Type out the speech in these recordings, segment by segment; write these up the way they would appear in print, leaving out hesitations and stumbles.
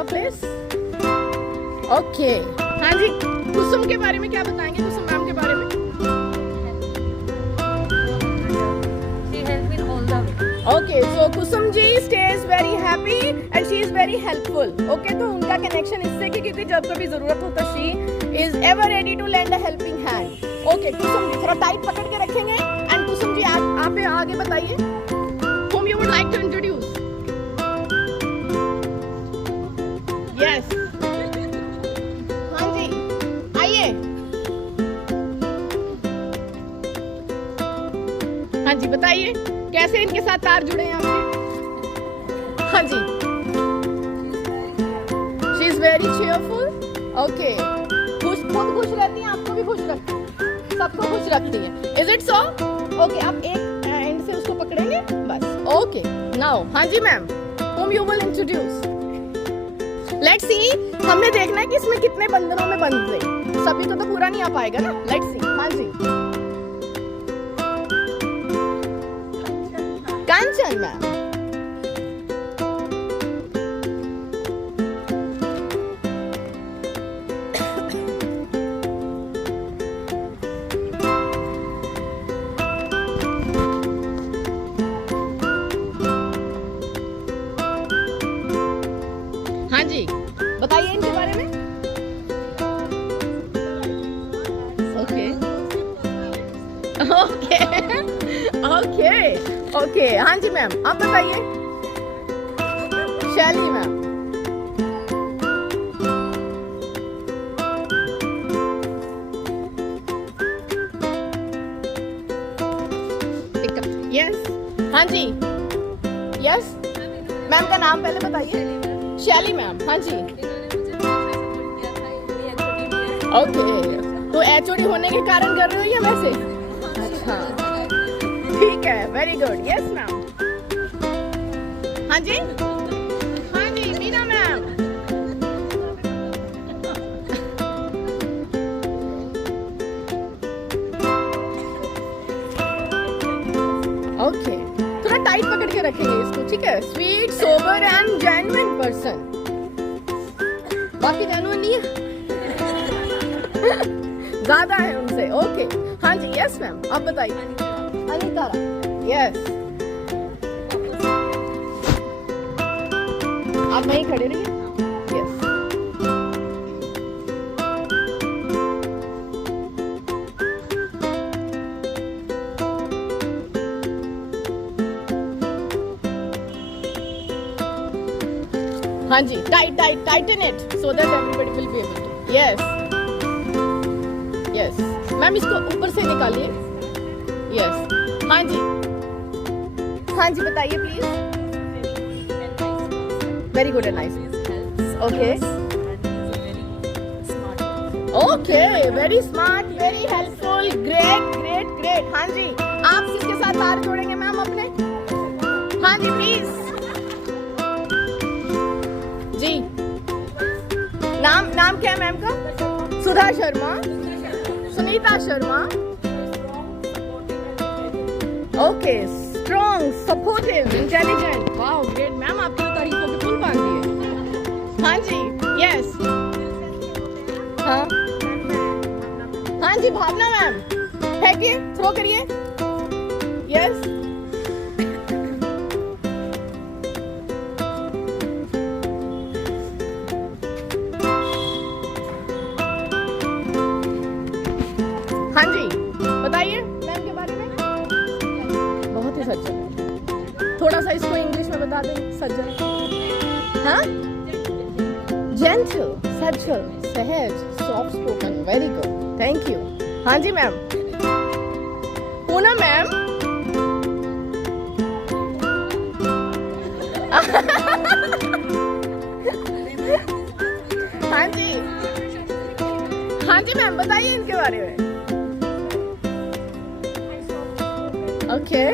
Your place? Okay, हाँ जी, कुसुम के बारे में क्या बताएंगे, कुसुम मैम के बारे में? Okay, so Kusum ji stays very happy and she is very helpful. Okay, तो उनका कनेक्शन इससे कि क्योंकि जब कभी जरूरत हो तो she is ever ready to lend a helping hand. Okay, Kusum ji थोड़ा टाइट पकड़ के रखेंगे एंड कुसुम जी आप आगे बताइए whom you would like to introduce. Yes. हाँ जी, आइए. हाँ जी, बताइए कैसे इनके साथ तार जुड़े हैं आपके? हाँ जी, she is very cheerful. Okay, खुद खुश रहती हैं, आपको भी खुश रखती हैं, सबको खुश रखती हैं. Is it so? ओके, आप एक एंड से उसको पकड़ेंगे बस. ओके, नाउ हाँ जी ma'am, whom you will introduce. Let's see, हमें देखना है कि इसमें कितने बंदरों में बंद गए, सभी तो पूरा नहीं आ पाएगा ना. Let's see. हाँ जी, कांचन मैम. हाँ जी, बताइए इनके बारे में. ओके ओके ओके ओके, हाँ जी मैम, आप बताइए. शैली मैम. यस, हाँ जी, यस मैम का नाम पहले बताइए. शैली मैम, हाँ जी. ओके, तो एचओडी होने के कारण कर रहे हो या वैसे? अच्छा, ठीक है, वेरी गुड. Yes ma'am. हाँ जी, हाँ जी, मीना मैम. ओके, थोड़ा टाइट पकड़ के रखेंगे इसको, ठीक है. Sweet, sober and genuine person. बाकी जेन्युइन नहीं है ज्यादा है उनसे. ओके, हाँ जी, यस मैम, आप बताइए. अनिता. यस, आप वहीं खड़े रहिए. यस, हाँ जी, tighten it so that everybody will be able to. Yes yes ma'am, इसको ऊपर से निकालिए. यस, हाँ जी, हाँ जी, बताइए please. Very good and nice. Okay okay, very smart, very helpful, great great great. हाँ जी, आप किसके साथ तार जोड़ेंगे मैम अपने? हाँ जी, प्लीज जी. नाम क्या है मैम का? Sudha Sharma, Sunita Sharma. Okay, strong, supportive, intelligent. Wow, great ma'am, आपकी तो तारीफों के पुल बांध दिए. हाँ जी, यस. हाँ हाँ जी, भावना मैम, फेंकिए, थ्रो करिए. यस, हाँ जी, बताइए मैम के बारे में. बहुत ही सज्जन है. थोड़ा सा इसको इंग्लिश में बता दें. सज्जन, हाँ, जेंटल, सज्जन, सहज, soft spoken. Very good, thank you. हाँ जी मैम. पूनम मैम. हाँ जी, हाँ जी मैम, बताइए इनके बारे में. Okay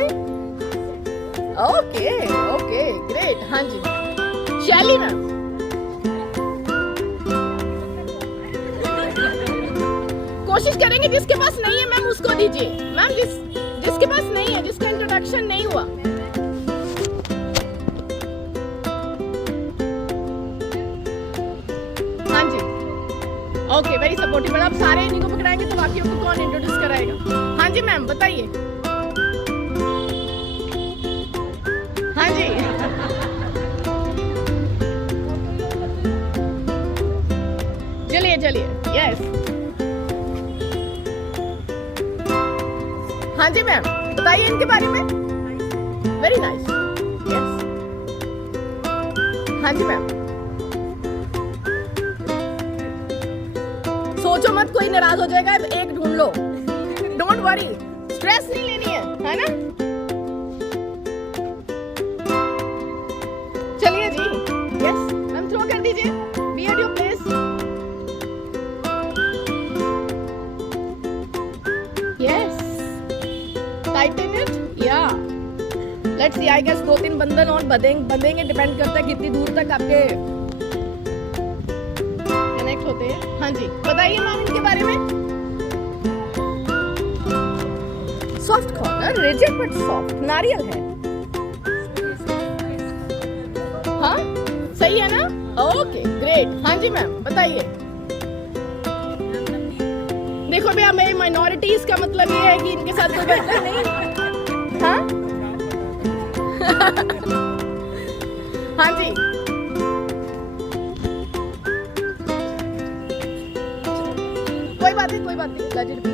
okay okay, great. हाँ जी, शैली मैम. कोशिश करेंगे जिसके पास नहीं है मैम उसको दीजिए. मैम जिसके पास नहीं है, जिसका इंट्रोडक्शन नहीं हुआ. Okay, very supportive. अब सारे इन्हीं को पकड़ाएंगे तो बाकियों को कौन इंट्रोड्यूस कराएगा? हाँ जी मैम, बताइए। हाँ जी, चलिए चलिए, यस। हाँ जी मैम, बताइए इनके बारे में। Very nice, yes. हाँ जी मैम, सोचो मत कोई नाराज हो जाएगा, एक ढूंढ लो। डोंट वरी, स्ट्रेस नहीं लेनी है ना? चलिए जी, यस मैम, थ्रो कर दीजिए। Be at your place. Yes, tighten it, या लेट्स सी। आई गेस 2-3 बंधन और बंधेंगे, डिपेंड करता है कितनी दूर तक आपके कनेक्ट होते हैं। हाँ जी, बताइए मैम इनके बारे में। Soft corner, rigid but soft, नारियल है। हाँ, सही है ना? Okay, great. हाँ जी मैम, बताइए। देखो भैया, मेरी माइनॉरिटीज का मतलब ये है कि इनके साथ कोई बैठा नहीं। हाँ हाँ जी, कोई बात नहीं, गजट भी।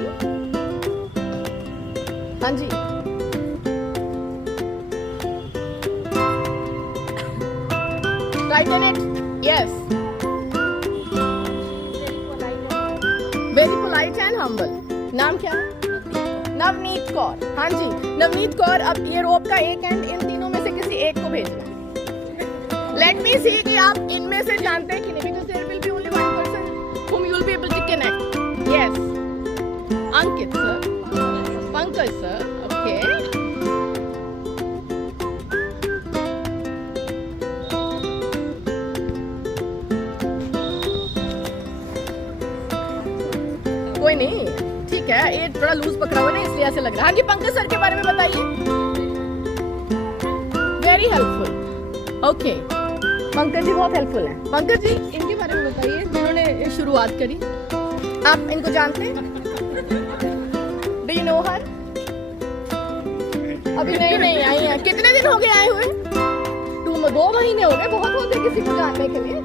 हाँ जी, tighten it, yes. Very polite and humble. नाम क्या है? नवनीत कौर। हाँ जी, नवनीत कौर। अब ये रोप का एक एंड इन तीनों में से किसी एक को भेजना है। लेट मी सी कि आप इनमें से जानते हैं कि नहीं, because there will be only one person whom you will be able to connect. Yes, Ankit sir, Pankaj sir. Okay. कोई नहीं, ठीक है, ये थोड़ा लूज पकड़ा हुआ ना इसलिए ऐसे लग रहा है। हाँ जी, पंकज सर के बारे में बताइए। Very helpful. Okay, Pankaj ji बहुत हेल्पफुल हैं। पंकज जी, इनके बारे में बताइए जिन्होंने शुरुआत करी। आप इनको जानते हैं? डू यू नो हर? अभी नहीं आई है। कितने दिन हो गए आए हुए? 2 महीने हो गए, बहुत होते किसी को जानने के लिए।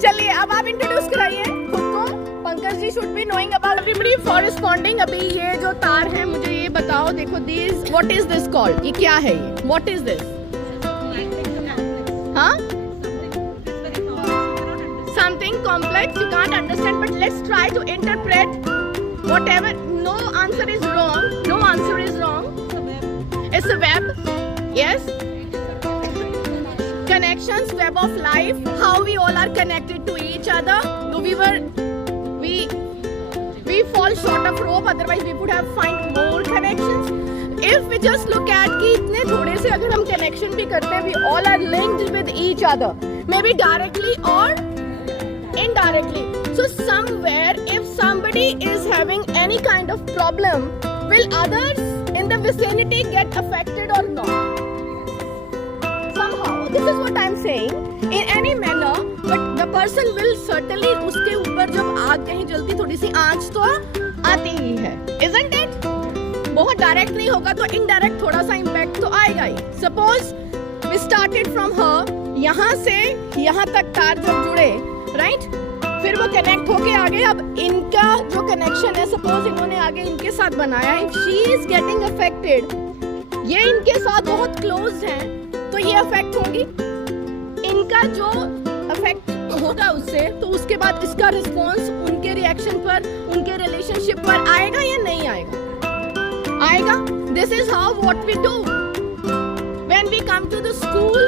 चलिए, अब आप इंट्रोड्यूस कराइए खुद को। Pankaj ji should be knowing about everybody for responding. अभी ये जो तार है, मुझे ये बताओ। देखो, this what is this called? ये क्या है? ये व्हाट इज दिस? हाँ, something complex you can't understand, but let's try to interpret whatever. No answer is wrong. No answer is wrong. It's a web. Yes. Connections, web of life. How we all are connected to each other. Though we fall short of rope. Otherwise, we would have find more connections. If we just look at कि इतने थोड़े से अगर हम connection भी करते हैं, we all are linked with each other. Maybe directly or indirectly. So somewhere, if somebody is having any kind of problem, will others in the vicinity get affected or not? Somehow, this is what I'm saying. In any manner, but the person will certainly, उसके ऊपर जब आग कहीं जलती, थोड़ी सी आंच तो आती ही है, isn't it? बहुत डायरेक्ट नहीं होगा तो इनडायरेक्ट थोड़ा सा इम्पैक्ट तो आएगा ही। Suppose we started from here, यहाँ से यहाँ तक तार जब जुड़े, राइट, फिर वो कनेक्ट होके आगे। अब इनका जो कनेक्शन है, सपोज इन्होंने आगे इनके साथ बनाया, if she is getting affected, ये इनके साथ बहुत क्लोज हैं, तो ये अफेक्ट होगी। इनका जो अफेक्ट होगा उससे, तो उसके बाद इसका रिस्पॉन्स उनके रिएक्शन पर, उनके रिलेशनशिप पर आएगा या नहीं आएगा? आएगा। This is how what we do when we come to the school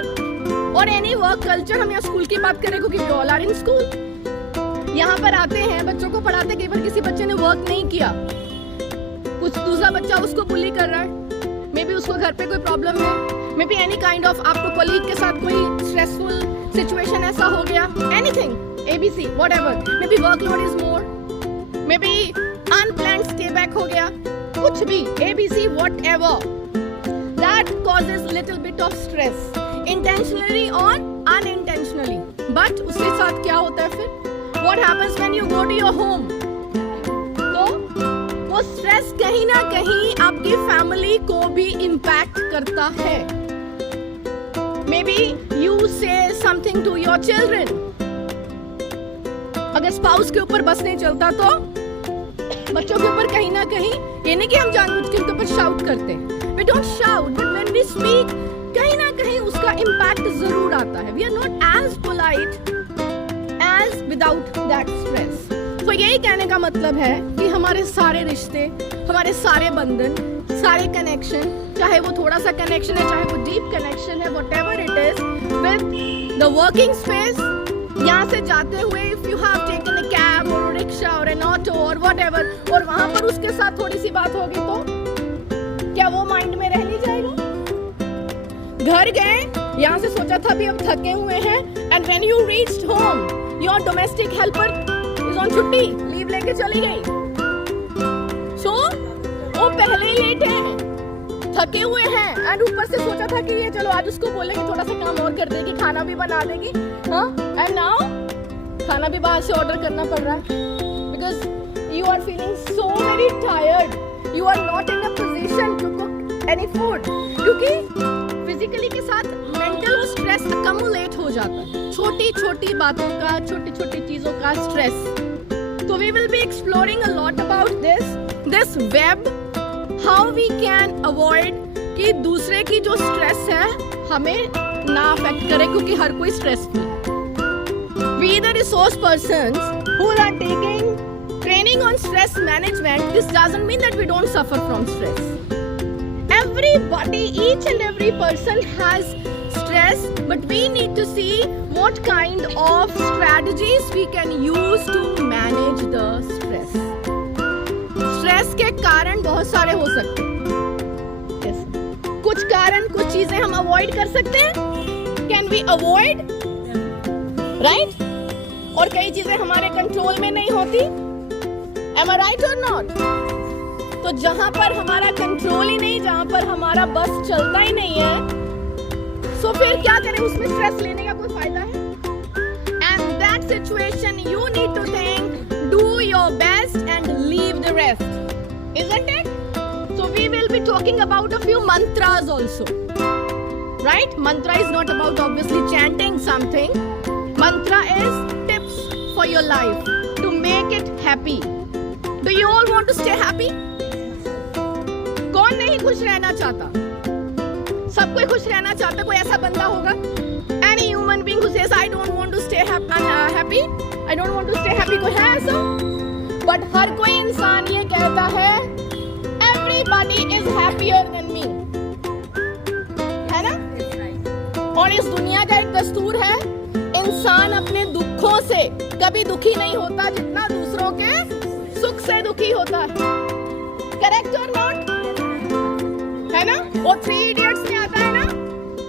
or any work culture. हम यहाँ स्कूल की बात करें क्योंकि we all are in school. यहाँ पर आते हैं, बच्चों को पढ़ाते, कई बार किसी बच्चे ने वर्क नहीं किया, कुछ दूसरा बच्चा उसको बुली कर रहा है, मे बी उसको घर पे कोई प्रॉब्लम है, may be any kind of आपको कलीग के साथ कोई स्ट्रेसफुल सिचुएशन ऐसा हो गया, anything, ABC, whatever, may be workload is more, may be unplanned stay back हो गया, कुछ भी, ABC, whatever, that causes little bit of stress, intentionally or unintentionally. But उसके साथ क्या होता है फिर? What happens when you go to your home? तो वो स्ट्रेस कहीं ना कहीं आपकी फैमिली को भी इम्पैक्ट करता है. Maybe you say something to your children. अगर स्पाउस के ऊपर बस नहीं चलता तो बच्चों के ऊपर कहीं ना कहीं, ये नहीं कि हम जानबूझ के उनके ऊपर शाउट करते हैं. We don't shout, but when we speak, कहीं ना कहीं उसका इम्पैक्ट जरूर आता है. We are not as polite as without that stress. तो यही कहने का मतलब है कि हमारे सारे रिश्ते, हमारे सारे बंधन, सारे कनेक्शन, चाहे वो थोड़ा सा कनेक्शन है, चाहे वो डीप कनेक्शन है, whatever it is, with the working space, यहाँ से जाते हुए if you have taken a cab or a rickshaw or an auto or whatever, और वहाँ पर उसके साथ थोड़ी सी बात होगी तो क्या वो माइंड में रह नहीं जाएगा? घर गए, यहाँ से सोचा था भी अब थके हुए हैं, and when you reached home, your domestic helper is on छुट्टी, लीव लेके चली गई. So वो पहले ही लेट हैं, थके हुए हैं, एंड ऊपर से सोचा था कि ये चलो आज उसको बोलेंगे थोड़ा सा काम और कर देगी, खाना भी बना देगी, हाँ, एंड नाउ खाना भी बाहर से ऑर्डर करना पड़ रहा है because you are feeling so very tired, you are not in a position to cook any food, क्योंकि फिजिकली के साथ मेंटल स्ट्रेस अकमुलेट हो जाता है, छोटी छोटी बातों का, छोटी छोटी चीजों का स्ट्रेस. तो we will be exploring a lot about this web, how we can avoid कि दूसरे की जो स्ट्रेस है हमें ना अफेक्ट करे, क्योंकि हर कोई स्ट्रेसफुल है. We the resource persons who are taking training on stress management, this doesn't mean that we don't suffer from stress. Everybody, each and every person has stress, but we need to see what kind of strategies we can use to manage the stress. Stress के कारण बहुत सारे हो सकते हैं. कुछ कारण, कुछ चीजें हम अवॉइड कर सकते हैं. Can we avoid, right? और कई चीजें हमारे कंट्रोल में नहीं होती. एम आई राइट और नॉट? तो जहां पर हमारा कंट्रोल ही नहीं, जहां पर हमारा बस चलता ही नहीं है, सो फिर क्या करें? उसमें स्ट्रेस लेने का कोई फायदा है? And that situation you need to think, do your best and leave the rest. Isn't it? So we will be talking about a few mantras also. Right? Mantra is not about obviously chanting something. Mantra is tips for your life to make it happy. Do you all want to stay happy? कौन नहीं खुश रहना चाहता? सब कोई खुश रहना चाहता. कोई ऐसा बंदा होगा? Any human being who says I don't want to stay happy? I don't want to stay happy. कोई है ऐसा? बट हर कोई इंसान ये कहता है everybody is happier than me, है ना? और इस दुनिया का एक दस्तूर है, इंसान अपने दुखों से कभी दुखी नहीं होता जितना दूसरों के सुख से दुखी होता है. करेक्ट और नॉट? है ना? और 3 इडियट्स में आता है ना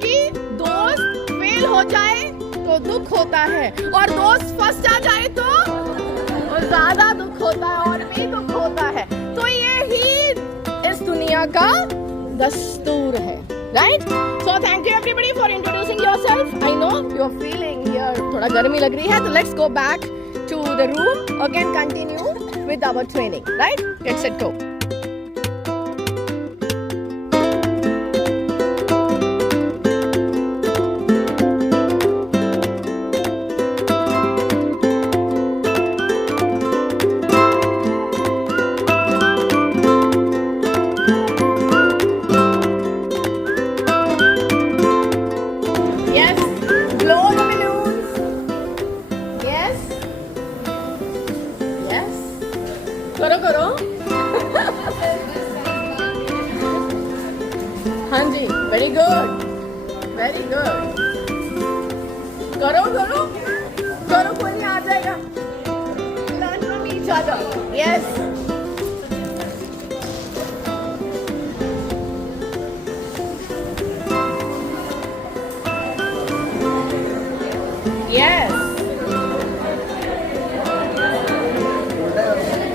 कि दोस्त फेल हो जाए तो दुख होता है, और दोस्त फंस जाए तो ज्यादा दुख होता है, और भी दुख होता है. तो ये ही इस दुनिया का दस्तूर है. Right? So thank you everybody for introducing yourself. I know you are feeling here थोड़ा गर्मी लग रही है, तो let's go back to the room again, continue with our training. Right? Let's it go. करो करो. हाँ जी, वेरी गुड, वेरी गुड. करो करो करो, कोई नहीं, आ जाएगा. Learn from each other. Yes. Yes.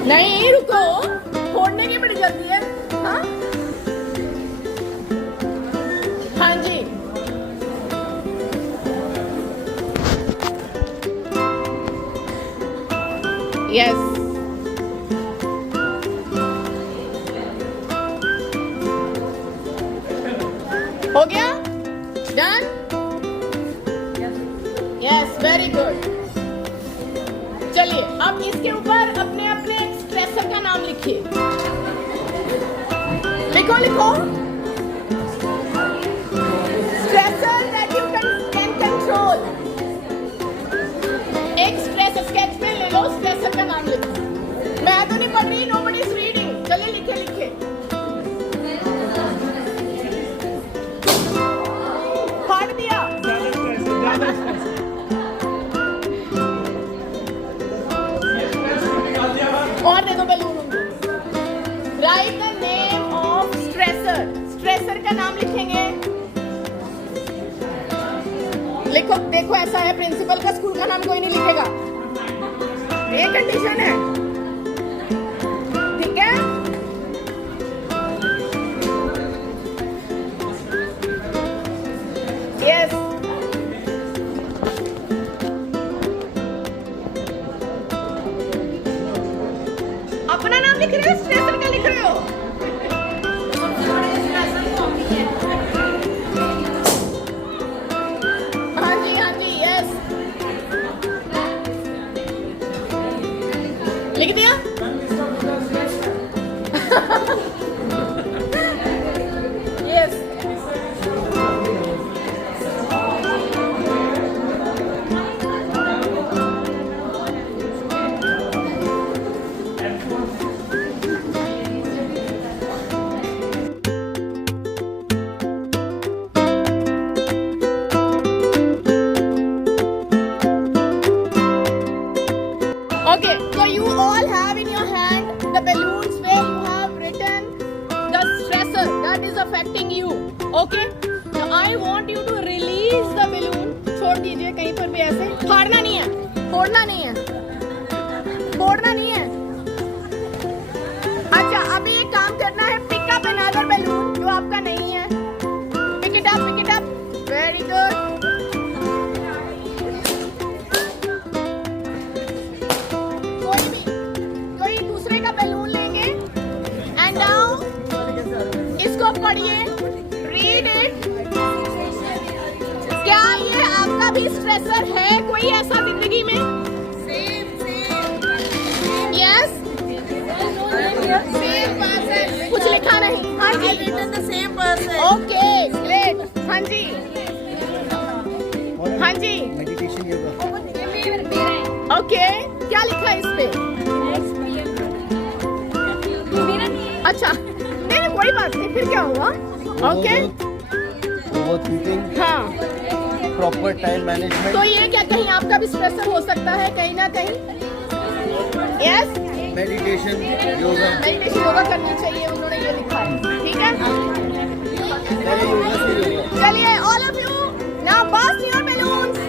नहीं रुको, फोड़ने की बड़ी जल्दी है. हाँ हाँ जी. यस हो गया डन यस वेरी गुड चलिए अब इसके ऊपर अपने अपने स्ट्रेसर का नाम लिखिए लिखो लिखो stressor that you can control एक स्ट्रेस स्केच में ले लो स्ट्रेसर का नाम लिखो मैं तो नहीं पढ़ रही नोबडी इज रीडिंग चलिए लिखे लिखे फाड़ दिया और दे दो balloon right the name of stressor stressor का नाम लिखेंगे लिखो देखो ऐसा है प्रिंसिपल का स्कूल का नाम कोई नहीं लिखेगा ये कंडीशन है ठीक है यस अपना नाम लिख रहे हो स्ट्रेसर का लिख रहे हो हाँ जी यस लिख दिया yes Okay, so you all have in your hand the balloons where you have written the stressor that is affecting you. Okay, now I want you to release the balloon. छोड़ दीजिए कहीं पर भी ऐसे फाड़ना नहीं है फोड़ना नहीं है फोड़ना नहीं है अच्छा अभी एक काम करना है पिक अप अनदर बैलून जो आपका नहीं है pick it up very good balloon लेंगे एंड नाउ इसको पढ़िए रीड इट क्या ये आपका भी स्ट्रेसर है कोई ऐसा जिंदगी में यस कुछ लिखा नहीं हाँ जी ओके ग्रेट हाँ जी हाँ जी ओके क्या लिखा है इस पे अच्छा नहीं कोई बात नहीं फिर क्या हुआ ओके ओवरथिंकिंग हाँ प्रॉपर टाइम मैनेजमेंट तो ये क्या कहीं आपका भी स्ट्रेसर हो सकता है कहीं ना कहीं यस मेडिटेशन योगा करनी चाहिए उन्होंने ये लिखा है ठीक है पहले योगा फिर योगा चलिए all of you now bust your balloons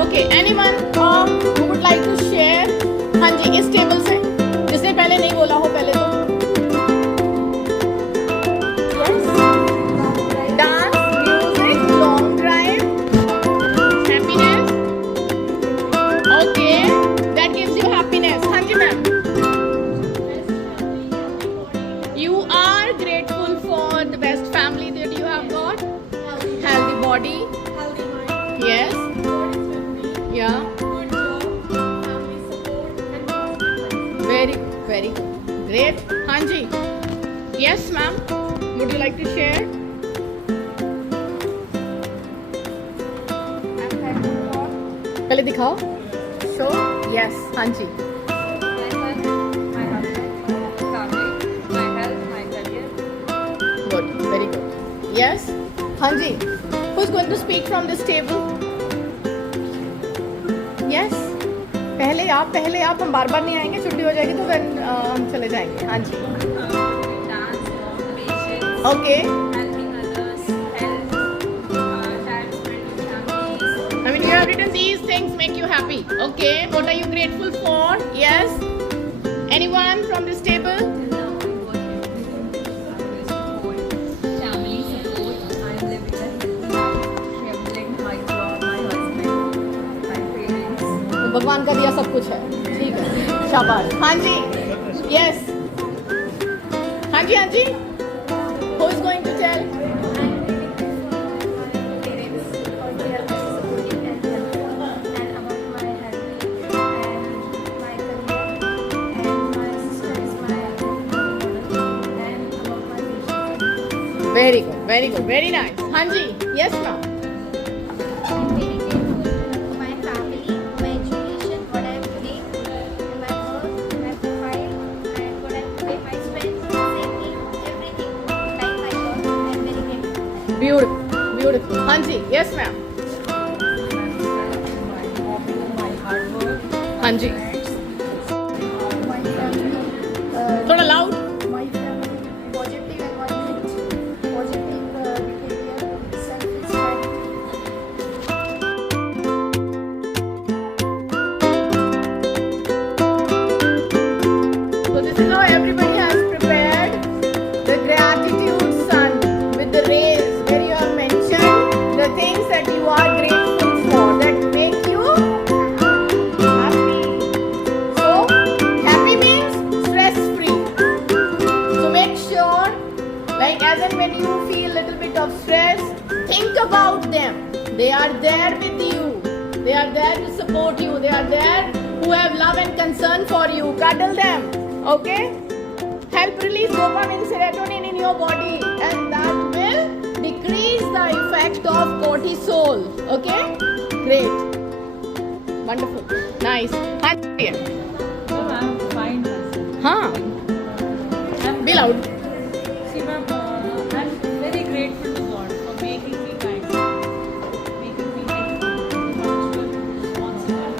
okay anyone who would like to share हाँ जी इस टेबल से जिसने पहले नहीं बोला हो पहले तो Yes. Yeah. Very, very good. Great. हाँ जी. Yes, ma'am. Would you like to share? पहले दिखाओ. Show. Yes. हाँ जी. Good. Very good. Yes. हाँ जी. Who's going to speak from this table? Yes. पहले आप हम बार बार नहीं आएंगे, छुट्टी हो जाएगी तो फिर हम चले जाएंगे. हाँ जी. Okay. I mean, you have written these things make you happy. Okay. What are you grateful for? Yes. Anyone from this table? भगवान का दिया सब कुछ है. ठीक है. शाबाश. हाँ जी. Yes. हाँ जी. हाँ जी. Who is going to tell? Very good. Very good. Very nice. हाँ जी. Yes, ma'am. Beautiful, beautiful. हाँ जी, yes ma'am. हाँ जी. थोड़ा loud. My family, positive environment, positive behavior, self-respect. So this is how everybody has prepared the gratitude sun with the rays. The things that you are grateful for that make you happy. So, happy means stress free. So, make sure, like as and when you feel a little bit of stress, think about them. They are there with you. They are there to support you. They are there who have love and concern for you. Cuddle them. Okay? Help release dopamine, serotonin in your body, and that will decrease the effect of cortisol. Okay? Great. Wonderful. Nice. Huh? Be loud. See, ma'am, I'm very grateful to God for making me kind, making me responsible,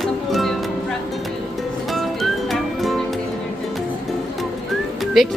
supportive, practical, sensitive, practical, and diligent. Dekh